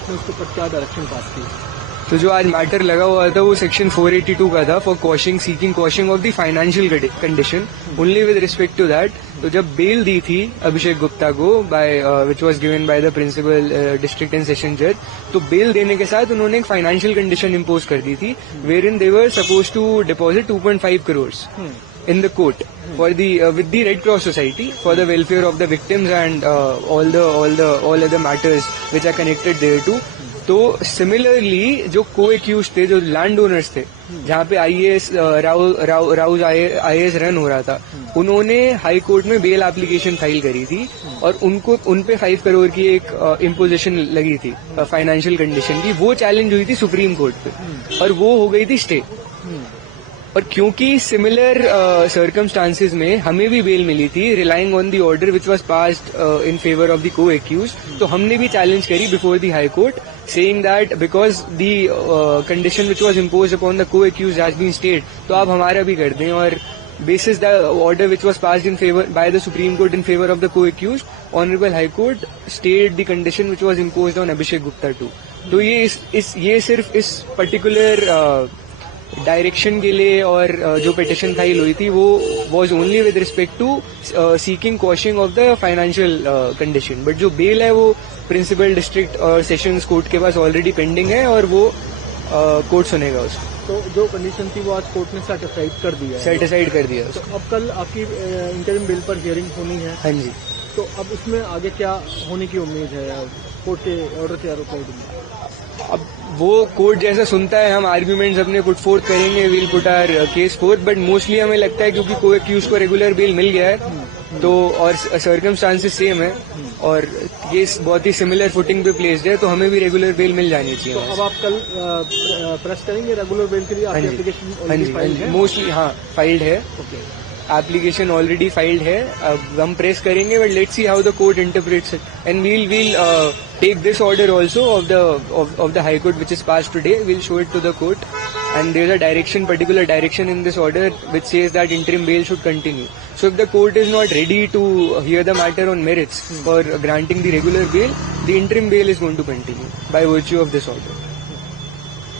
Court ने उसके ऊपर क्या डायरेक्शन पास की? तो जो आज मैटर लगा हुआ था वो सेक्शन 482 का था for quashing seeking quashing of the financial condition only with respect to that. तो जब बेल दी थी अभिषेक गुप्ता को by which was given by the principal district and session जज, तो बेल देने के साथ उन्होंने एक फाइनेंशियल कंडीशन इम्पोज कर दी थी where in they were suppose to deposit 2.5 crores in the court for the with the Red Cross Society for the welfare of the victims and all other matters which are connected thereto। तो similarly जो को accused थे, जो land owners थे, जहाँ पे IAS Rouse IAS run हो रहा था, उन्होंने हाई कोर्ट में बेल एप्लीकेशन फाइल करी थी और उन पे 5 करोड़ की एक इम्पोजिशन लगी थी फाइनेंशियल कंडीशन की। वो चैलेंज हुई थी सुप्रीम कोर्ट पे और वो हो गई थी स्टे। और क्योंकि सिमिलर सर्कमस्टांसेस में हमें भी बेल मिली थी relying on the order which was passed in favour of the को एक्यूज, तो हमने भी चैलेंज करी before the high court saying that because the condition which was imposed upon the co-accused has been stayed, तो आप हमारा भी कर दें। और basis the order which was passed in favor by the Supreme Court in favor of the co-accused, Honorable High Court stayed the condition which was imposed on Abhishek Gupta too। तो ये सिर्फ इस पर्टिकुलर डायरेक्शन के लिए और जो petition file हुई थी वो was only with respect to seeking quashing of the financial condition. But जो बेल है वो प्रिंसिपल डिस्ट्रिक्ट और सेशंस कोर्ट के पास ऑलरेडी पेंडिंग है और वो कोर्ट सुनेगा उसको। तो जो कंडीशन थी वो आज कोर्ट ने सेटिसाइड कर दिया है। सेटिसाइड कर दिया तो अब कल आपकी इंटरिम बिल पर हियरिंग होनी है। हाँ जी। तो अब उसमें आगे क्या होने की उम्मीद है कोर्ट के ऑर्डर के अकॉर्डिंग? अब वो कोर्ट जैसा सुनता है हम आर्ग्यूमेंट्स अपने पुट फोर्थ करेंगे, we'll put our case forth. But mostly हमें लगता है क्योंकि को एक्यूज को रेगुलर बेल मिल गया है तो और सर्कमस्टांसेस सेम है और केस बहुत ही सिमिलर फुटिंग पे प्लेस्ड है, तो हमें भी रेगुलर बेल मिल जानी चाहिए। तो अब आप कल प्रेस करेंगे रेगुलर बेल के लिए? आपकी एप्लीकेशन मोस्टली हाँ फाइल्ड है, एप्लीकेशन ऑलरेडी फाइल्ड है। अब हम प्रेस करेंगे but let's see how the court interprets it and we'll take this order also of the High Court which is passed today. We'll show it to the court and there's a particular direction in this order which says that interim bail should continue. So if the court is not ready to hear the matter on merits for granting the regular bail, the interim bail is going to continue by virtue of this order.